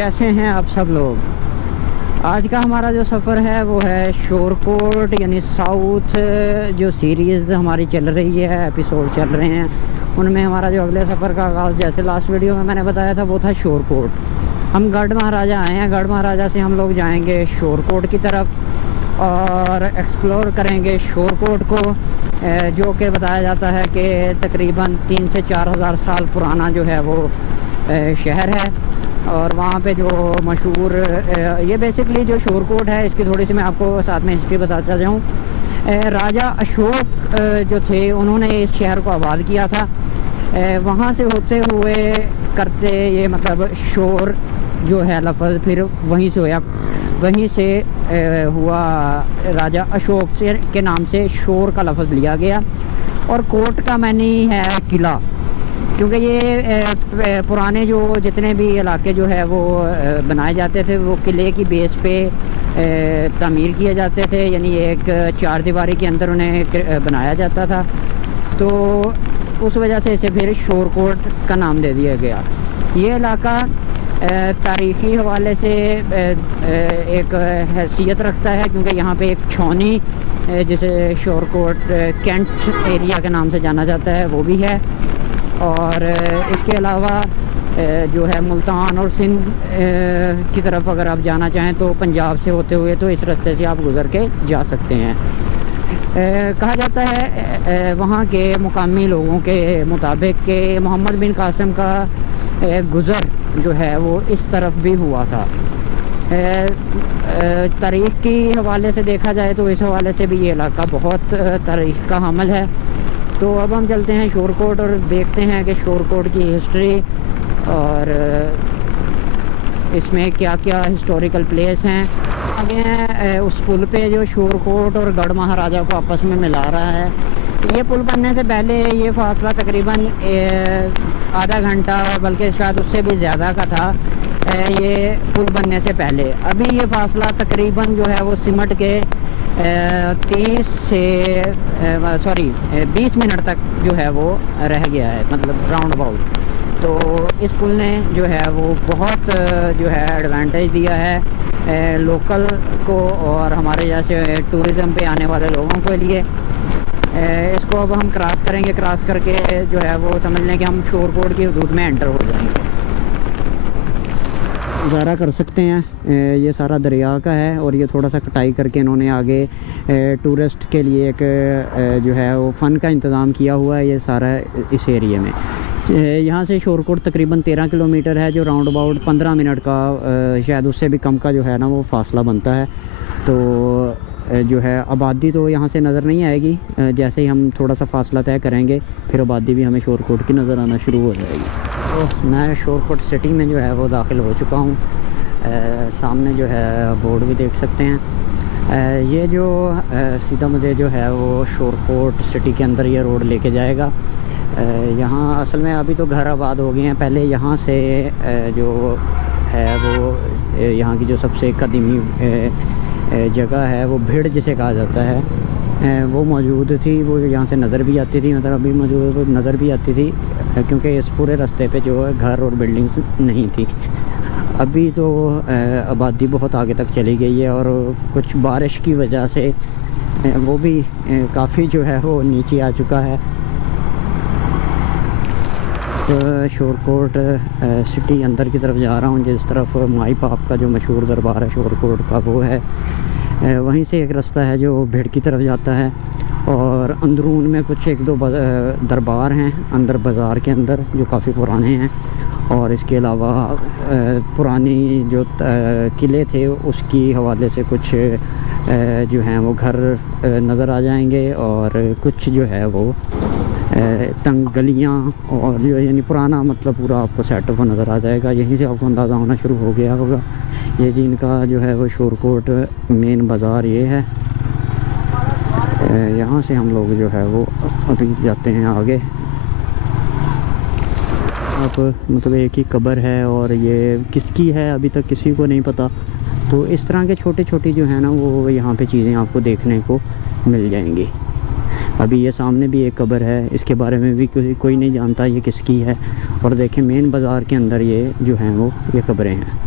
कैसे हैं आप सब लोग। आज का हमारा जो सफ़र है वो है शोरकोट यानी साउथ। जो सीरीज़ हमारी चल रही है, एपिसोड चल रहे हैं, उनमें हमारा जो अगले सफ़र का आगाज़, जैसे लास्ट वीडियो में मैंने बताया था, वो था शोरकोट। हम गढ़ महाराजा आए हैं। गढ़ महाराजा से हम लोग जाएंगे शोरकोट की तरफ और एक्सप्लोर करेंगे शोरकोट को, जो कि बताया जाता है कि तकरीबन 3 से 4 हज़ार साल पुराना जो है वो शहर है। और वहाँ पे जो मशहूर ये बेसिकली जो शोरकोट है, इसकी थोड़ी सी मैं आपको साथ में हिस्ट्री बताता जाऊँ। राजा अशोक जो थे, उन्होंने इस शहर को आबाद किया था। वहाँ से होते हुए करते ये मतलब शोर जो है लफ्ज़ फिर वहीं से हुआ राजा अशोक से के नाम से शोर का लफ्ज़ लिया गया। और कोट का मानी है किला, क्योंकि ये पुराने जो जितने भी इलाके जो है वो बनाए जाते थे वो किले की बेस पे तामीर किए जाते थे, यानी एक चार दीवारी के अंदर उन्हें बनाया जाता था। तो उस वजह से इसे फिर शोरकोट का नाम दे दिया गया। ये इलाका तारीख़ी हवाले से एक हैसियत रखता है, क्योंकि यहाँ पे एक छौनी जिसे शोरकोट कैंट एरिया के नाम से जाना जाता है वो भी है। और इसके अलावा जो है मुल्तान और सिंध की तरफ अगर आप जाना चाहें तो पंजाब से होते हुए तो इस रास्ते से आप गुज़र के जा सकते हैं। कहा जाता है वहाँ के मुकामी लोगों के मुताबिक कि मोहम्मद बिन कासिम का गुज़र जो है वो इस तरफ भी हुआ था। तारीख़ की हवाले से देखा जाए तो इस हवाले से भी ये इलाका बहुत तारीख़ का हामिल है। तो अब हम चलते हैं शोरकोट और देखते हैं कि शोरकोट की हिस्ट्री और इसमें क्या क्या हिस्टोरिकल प्लेस हैं। आगे हैं उस पुल पे जो शोरकोट और गढ़ महाराजा को आपस में मिला रहा है। ये पुल बनने से पहले ये फासला तकरीबन आधा घंटा, बल्कि शायद उससे भी ज़्यादा का था ये पुल बनने से पहले। अभी ये फासला तकरीबन जो है वो सिमट के 20 मिनट तक जो है वो रह गया है, मतलब राउंड अबाउट। तो इस पुल ने जो है वो बहुत जो है एडवांटेज दिया है लोकल को और हमारे जैसे टूरिज़म पे आने वाले लोगों के लिए। इसको अब हम क्रॉस करेंगे। क्रॉस करके जो है वो समझ लें कि हम शोरकोट की हदूद में एंटर हो जाएंगे। गुजारा कर सकते हैं ये सारा दरिया का है और ये थोड़ा सा कटाई करके इन्होंने आगे टूरिस्ट के लिए एक जो है वो फ़न का इंतज़ाम किया हुआ है ये सारा इस एरिया में। यहाँ से शोरकोट तकरीबन 13 किलोमीटर है, जो राउंड अबाउट 15 मिनट का शायद उससे भी कम का जो है ना वो फासला बनता है। तो जो है आबादी तो यहाँ से नज़र नहीं आएगी, जैसे ही हम थोड़ा सा फासला तय करेंगे फिर आबादी भी हमें शोरकोट की नज़र आना शुरू हो जाएगी। तो मैं शोरकोट सिटी में जो है वो दाखिल हो चुका हूँ। सामने जो है बोर्ड भी देख सकते हैं। ये जो सीधा मुझे जो है वो शोरकोट सिटी के अंदर ये रोड लेके जाएगा। यहाँ असल में अभी तो घर आबाद हो गए हैं। पहले यहाँ से जो है वो यहाँ की जो सबसे कदीमी जगह है वो भीड़ जिसे कहा जाता है वो मौजूद थी। वो यहाँ से नज़र भी आती थी, मतलब अभी मौजूद नज़र भी आती थी, क्योंकि इस पूरे रास्ते पे जो है घर और बिल्डिंग्स नहीं थी। अभी तो आबादी बहुत आगे तक चली गई है और कुछ बारिश की वजह से वो भी काफ़ी जो है वो नीचे आ चुका है। तो शोरकोट सिटी अंदर की तरफ जा रहा हूँ, जिस तरफ माई पाप का जो मशहूर दरबार है शोरकोट का वो है। वहीं से एक रास्ता है जो भीड़ की तरफ जाता है और अंदरून में कुछ एक दो दरबार हैं अंदर बाज़ार के अंदर जो काफ़ी पुराने हैं। और इसके अलावा पुरानी जो किले थे उसकी हवाले से कुछ जो हैं वो घर नज़र आ जाएंगे और कुछ जो है वो तंग गलियाँ और जो यानी पुराना मतलब पूरा आपको सेटअप नज़र आ जाएगा। यहीं से आपको अंदाज़ा होना शुरू हो गया होगा। ये जी इनका जो है वो शोरकोट मेन बाज़ार ये है। यहाँ से हम लोग जो है वो अभी जाते हैं आगे। अब मतलब एक ही कब्र है और ये किसकी है अभी तक किसी को नहीं पता। तो इस तरह के छोटे छोटी जो है ना वो यहाँ पे चीज़ें आपको देखने को मिल जाएंगी। अभी ये सामने भी एक कब्र है, इसके बारे में भी कोई नहीं जानता ये किसकी है। और देखें मेन बाज़ार के अंदर ये जो हैं वो ये कब्रें हैं।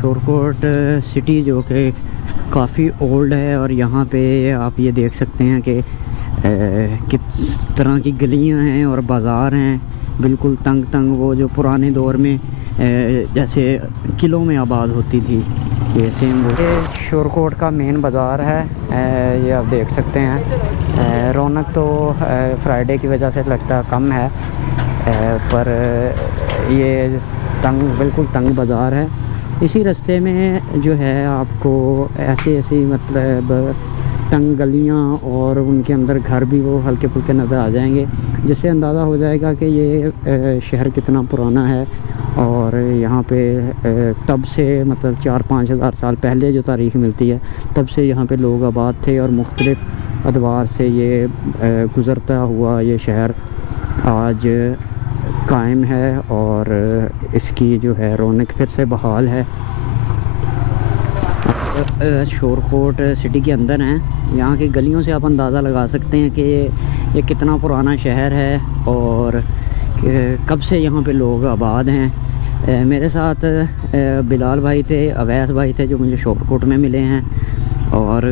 शोरकोट सिटी जो कि काफ़ी ओल्ड है, और यहाँ पे आप ये देख सकते हैं कि किस तरह की गलियाँ हैं और बाज़ार हैं, बिल्कुल तंग तंग, वो जो पुराने दौर में जैसे किलों में आबाद होती थी, ये सेम वो। ये शोरकोट का मेन बाज़ार है, ये आप देख सकते हैं। रौनक तो फ्राइडे की वजह से लगता कम है, पर ये बिल्कुल तंग बाज़ार है। इसी रास्ते में जो है आपको ऐसी मतलब तंग गलियाँ और उनके अंदर घर भी वो हल्के फुल्के नज़र आ जाएंगे, जिससे अंदाज़ा हो जाएगा कि ये शहर कितना पुराना है। और यहाँ पे तब से मतलब 4-5 हज़ार साल पहले जो तारीख़ मिलती है, तब से यहाँ पे लोग आबाद थे, और मुख्तलिफ़ अदवार से ये गुज़रता हुआ ये शहर आज कायम है, और इसकी जो है रौनक फिर से बहाल है। शोरकोट सिटी के अंदर हैं, यहाँ की गलियों से आप अंदाज़ा लगा सकते हैं कि ये कितना पुराना शहर है और कब से यहाँ पे लोग आबाद हैं। मेरे साथ बिलाल भाई थे, अवैस भाई थे, जो मुझे शोरकोट में मिले हैं, और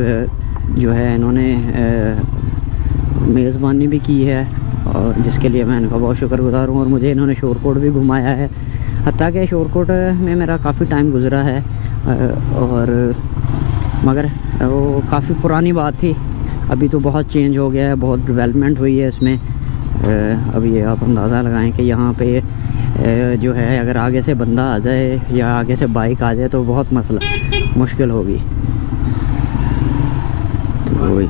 जो है इन्होंने मेज़बानी भी की है, और जिसके लिए मैं इनका बहुत शुक्रगुज़ार हूँ। और मुझे इन्होंने शोरकोट भी घुमाया है, हत्ता कि शोरकोट में मेरा काफ़ी टाइम गुज़रा है, और मगर वो काफ़ी पुरानी बात थी। अभी तो बहुत चेंज हो गया है, बहुत डेवलपमेंट हुई है इसमें। अभी ये आप अंदाज़ा लगाएं कि यहाँ पे जो है अगर आगे से बंदा आ जाए या आगे से बाइक आ जाए तो बहुत मुश्किल होगी। तो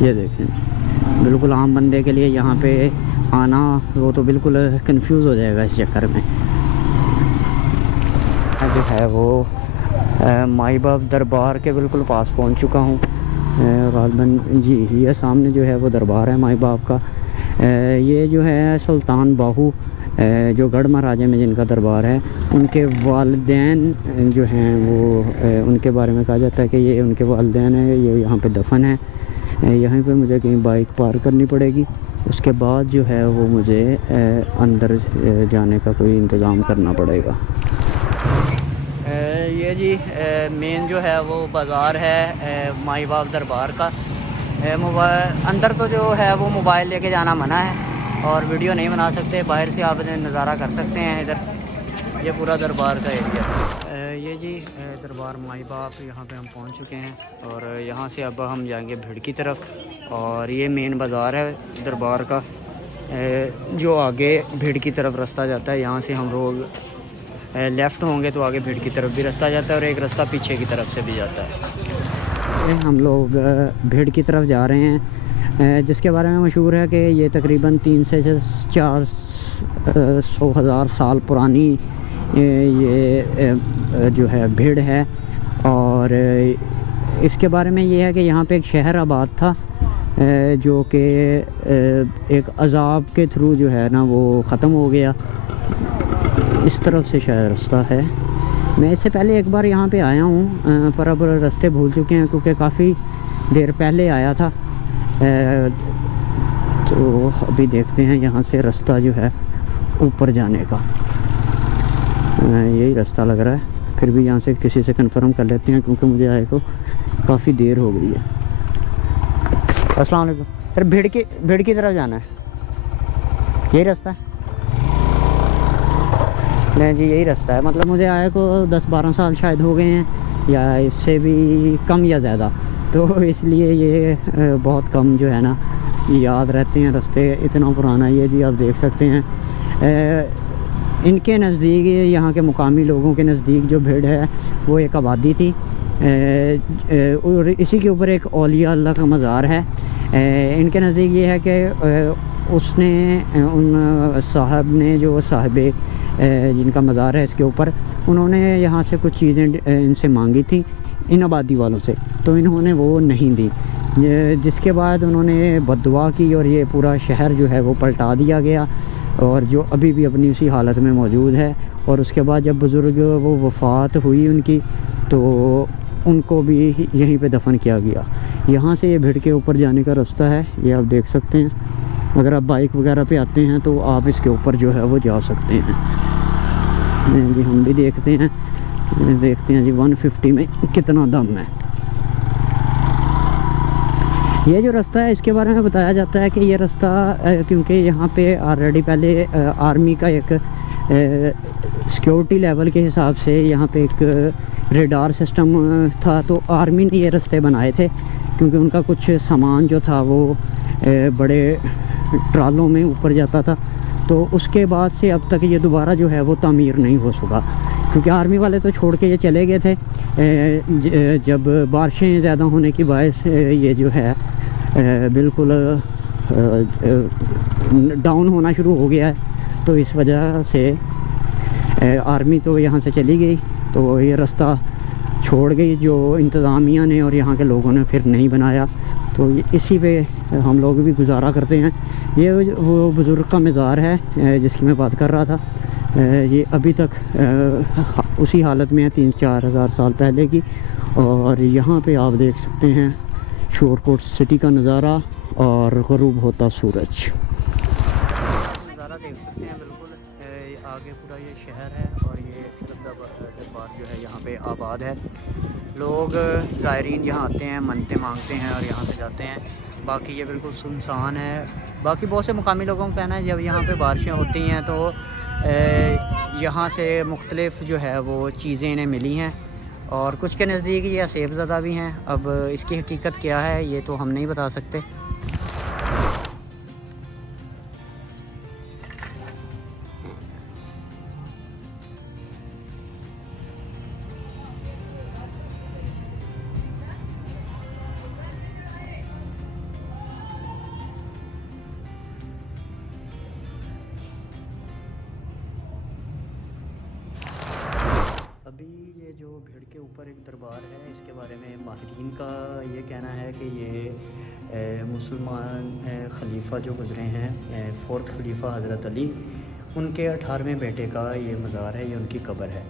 ये देखें, बिल्कुल आम बंदे के लिए यहाँ पे आना वो तो बिल्कुल कंफ्यूज हो जाएगा इस चक्कर में। जो है वो माई बाप दरबार के बिल्कुल पास पहुँच चुका हूँ। गालबन जी ये सामने जो है वो दरबार है माई बाप का। ये जो है सुल्तान बाहू जो गढ़ महाराजा में जिनका दरबार है, उनके वालिदैन जो हैं वो उनके बारे में कहा जाता है कि ये उनके वालिदैन हैं, ये यहाँ पे दफन है। यहाँ पे मुझे कहीं बाइक पार करनी पड़ेगी, उसके बाद जो है वो मुझे अंदर जाने का कोई इंतज़ाम करना पड़ेगा। ये जी मेन जो है वो बाज़ार है माई बाप दरबार का। अंदर तो जो है वो मोबाइल लेके जाना मना है और वीडियो नहीं बना सकते, बाहर से आप नज़ारा कर सकते हैं। इधर ये पूरा दरबार का एरिया। ये जी दरबार माई बाप, यहाँ पे हम पहुँच चुके हैं, और यहाँ से अब हम जाएंगे भीड़ की तरफ। और ये मेन बाज़ार है दरबार का, जो आगे भीड़ की तरफ रास्ता जाता है। यहाँ से हम रोड लेफ़्ट होंगे तो आगे भीड़ की तरफ भी रास्ता जाता है, और एक रास्ता पीछे की तरफ से भी जाता है। हम लोग भीड़ की तरफ जा रहे हैं, जिसके बारे में मशहूर है कि ये तकरीबन 300 से 400 हज़ार साल पुरानी ये जो है भीड़ है। और इसके बारे में ये है कि यहाँ पे एक शहर आबाद था, जो कि एक अज़ाब के थ्रू जो है ना वो ख़त्म हो गया। इस तरफ से शायद रास्ता है। मैं इससे पहले एक बार यहाँ पे आया हूँ, पर अब रास्ते भूल चुके हैं क्योंकि काफ़ी देर पहले आया था। तो अभी देखते हैं यहाँ से रास्ता जो है ऊपर जाने का, यही रास्ता लग रहा है। फिर भी यहाँ से किसी से कंफर्म कर लेते हैं क्योंकि मुझे आए को काफ़ी देर हो गई है। अस्सलाम वालेकुम सर, भीड़ की तरफ जाना है, यही रास्ता है? नहीं जी यही रास्ता है। मतलब मुझे आए को 10-12 साल शायद हो गए हैं, या इससे भी कम या ज़्यादा, तो इसलिए ये बहुत कम जो है ना याद रहते हैं रास्ते, इतना पुराना। ये जी आप देख सकते हैं, इनके नज़दीक, यहाँ के मुकामी लोगों के नज़दीक जो भीड़ है वो एक आबादी थी, और इसी के ऊपर एक औलिया अल्लाह का मज़ार है। इनके नज़दीक ये है कि उसने उन साहब ने, जो साहबे जिनका मज़ार है इसके ऊपर, उन्होंने यहाँ से कुछ चीज़ें इनसे मांगी थी, इन आबादी वालों से, तो इन्होंने वो नहीं दी, जिसके बाद उन्होंने बद्दुआ की और ये पूरा शहर जो है वो पलटा दिया गया, और जो अभी भी अपनी उसी हालत में मौजूद है। और उसके बाद जब बुज़ुर्ग वो वफ़ात हुई उनकी, तो उनको भी यहीं पे दफन किया गया। यहाँ से ये भीड़ के ऊपर जाने का रास्ता है, ये आप देख सकते हैं। अगर आप बाइक वगैरह पे आते हैं तो आप इसके ऊपर जो है वो जा सकते हैं। जी हम भी देखते हैं देखते हैं जी 150 में कितना दम है। ये जो रास्ता है इसके बारे में बताया जाता है कि ये रास्ता क्योंकि यहाँ पे ऑलरेडी पहले आर्मी का एक सिक्योरिटी लेवल के हिसाब से यहाँ पे एक रेडार सिस्टम था, तो आर्मी ने ये रास्ते बनाए थे क्योंकि उनका कुछ सामान जो था वो बड़े ट्रालों में ऊपर जाता था। तो उसके बाद से अब तक ये दोबारा जो है वो तामीर नहीं हो सका, क्योंकि आर्मी वाले तो छोड़ के ये चले गए थे। जब बारिशें ज़्यादा होने की बायस ये जो है बिल्कुल डाउन होना शुरू हो गया है, तो इस वजह से आर्मी तो यहाँ से चली गई, तो ये रास्ता छोड़ गई जो इंतज़ामिया ने और यहाँ के लोगों ने फिर नहीं बनाया। तो इसी पे हम लोग भी गुजारा करते हैं। ये वो बुज़ुर्ग का मज़ार है जिसकी मैं बात कर रहा था। ये अभी तक उसी हालत में है 3-4 हज़ार साल पहले की। और यहाँ पे आप देख सकते हैं शोरकोट सिटी का नज़ारा और ग़ुरूब होता सूरज। नज़ारा देख सकते हैं बिल्कुल आगे पूरा ये शहर है और ये दरबार जो है यहाँ पे आबाद है। लोग ज़ायरीन यहाँ आते हैं, मन्नतें मांगते हैं और यहाँ से जाते हैं। बाकी ये बिल्कुल सुनसान है। बाकी बहुत से मुकामी लोगों का कहना है जब यहाँ पे बारिशें होती हैं तो यहाँ से मुख्तलिफ़ जो है वो चीज़ें इन्हें मिली हैं और कुछ के नज़दीक ये सेबज़दा भी हैं। अब इसकी हकीकत क्या है ये तो हम नहीं बता सकते। अभी ये जो भीड़ के ऊपर एक दरबार है, इसके बारे में माहिरीन का ये कहना है कि ये मुसलमान खलीफा जो गुज़रे हैं, 4th खलीफा हज़रत अली, उनके 18वें बेटे का ये मज़ार है, ये उनकी कब्र है।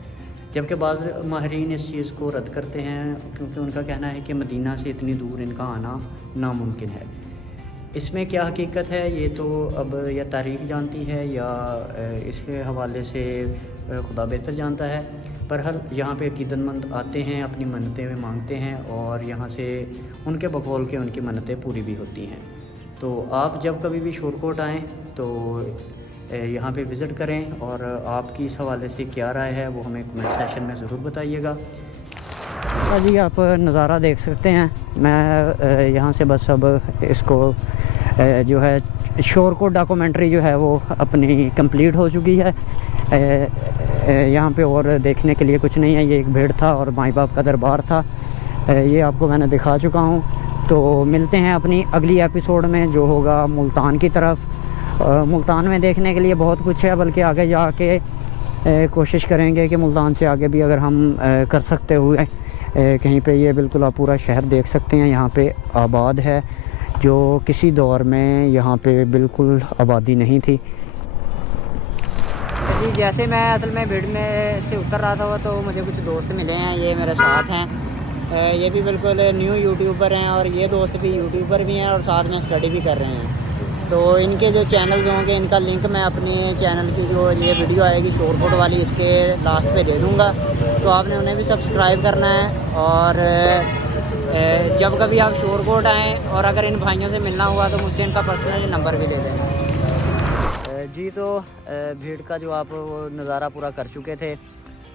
जबकि बाज़ माहिरीन इस चीज़ को रद्द करते हैं क्योंकि उनका कहना है कि मदीना से इतनी दूर इनका आना नामुमकिन है। इसमें क्या हकीकत है ये तो अब या तारीख़ जानती है या इसके हवाले से खुदा बेहतर जानता है। पर हर यहाँ पे अकीदतमंद आते हैं, अपनी मन्नतें में मांगते हैं और यहाँ से उनके बकौल के उनकी मन्नतें पूरी भी होती हैं। तो आप जब कभी भी शोरकोट आएँ तो यहाँ पे विज़िट करें और आपकी इस हवाले से क्या राय है वो हमें कमेंट सेशन में ज़रूर बताइएगा। जी आप नज़ारा देख सकते हैं। मैं यहाँ से बस अब इसको जो है शोरकोट डॉक्यूमेंट्री जो है वो अपनी कंप्लीट हो चुकी है। यहाँ पे और देखने के लिए कुछ नहीं है। ये एक भीड़ था और माई बाप का दरबार था, ये आपको मैंने दिखा चुका हूँ। तो मिलते हैं अपनी अगली एपिसोड में जो होगा मुल्तान की तरफ। मुल्तान में देखने के लिए बहुत कुछ है, बल्कि आगे जाके कोशिश करेंगे कि मुल्तान से आगे भी अगर हम कर सकते हुए कहीं पे ये बिल्कुल आप पूरा शहर देख सकते हैं। यहाँ पे आबाद है जो किसी दौर में यहाँ पे बिल्कुल आबादी नहीं थी। जी जैसे मैं असल में भीड़ में से उतर रहा था तो मुझे कुछ दोस्त मिले हैं, ये मेरे साथ हैं। ये भी बिल्कुल न्यू यूट्यूबर हैं और ये दोस्त भी यूट्यूबर भी हैं और साथ में स्टडी भी कर रहे हैं। तो इनके जो चैनल्स होंगे इनका लिंक मैं अपने चैनल की जो ये वीडियो आएगी शोरकोट वाली इसके लास्ट पे दे दूँगा, तो आपने उन्हें भी सब्सक्राइब करना है। और जब कभी आप शोरकोट आएँ और अगर इन भाइयों से मिलना हुआ तो मुझसे इनका पर्सनल नंबर भी दे देना। जी तो भीड़ का जो आप वो नज़ारा पूरा कर चुके थे।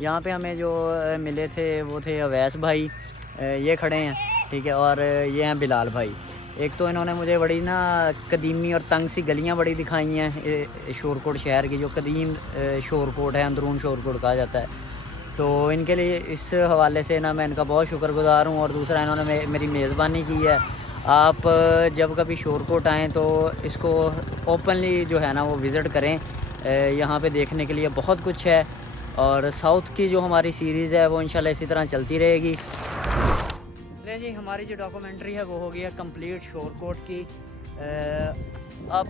यहाँ पे हमें जो मिले थे वो थे अवैस भाई, ये खड़े हैं ठीक है, और ये हैं बिलाल भाई। एक तो इन्होंने मुझे बड़ी ना कदीमी और तंग सी गलियाँ बड़ी दिखाई हैं शोरकोट शहर की, जो कदीम शोरकोट है, अंदरून शोरकोट कहा जाता है। तो इनके लिए इस हवाले से ना मैं इनका बहुत शुक्रगुज़ार हूँ। और दूसरा इन्होंने मेरी मेज़बानी की है। आप जब कभी शोरकोट आएँ तो इसको ओपनली जो है ना वो विज़िट करें। यहाँ पे देखने के लिए बहुत कुछ है और साउथ की जो हमारी सीरीज़ है वो इंशाल्लाह इसी तरह चलती रहेगी। जी हमारी जो डॉक्यूमेंट्री है वो हो गई है कंप्लीट शोरकोट की। अब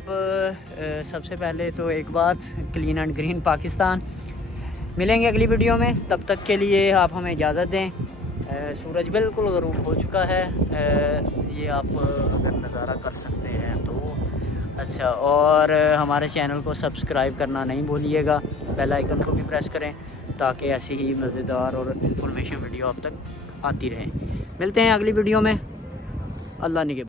सबसे पहले तो एक बात, क्लीन एंड ग्रीन पाकिस्तान। मिलेंगे अगली वीडियो में, तब तक के लिए आप हमें इजाज़त दें। सूरज बिल्कुल ग़रूब हो चुका है, ये आप अगर नज़ारा कर सकते हैं तो अच्छा। और हमारे चैनल को सब्सक्राइब करना नहीं भूलिएगा। बेल आइकन को भी प्रेस करें ताकि ऐसी ही मज़ेदार और इन्फॉर्मेशन वीडियो आप तक आती रहे। मिलते हैं अगली वीडियो में। अल्लाह निगहबान।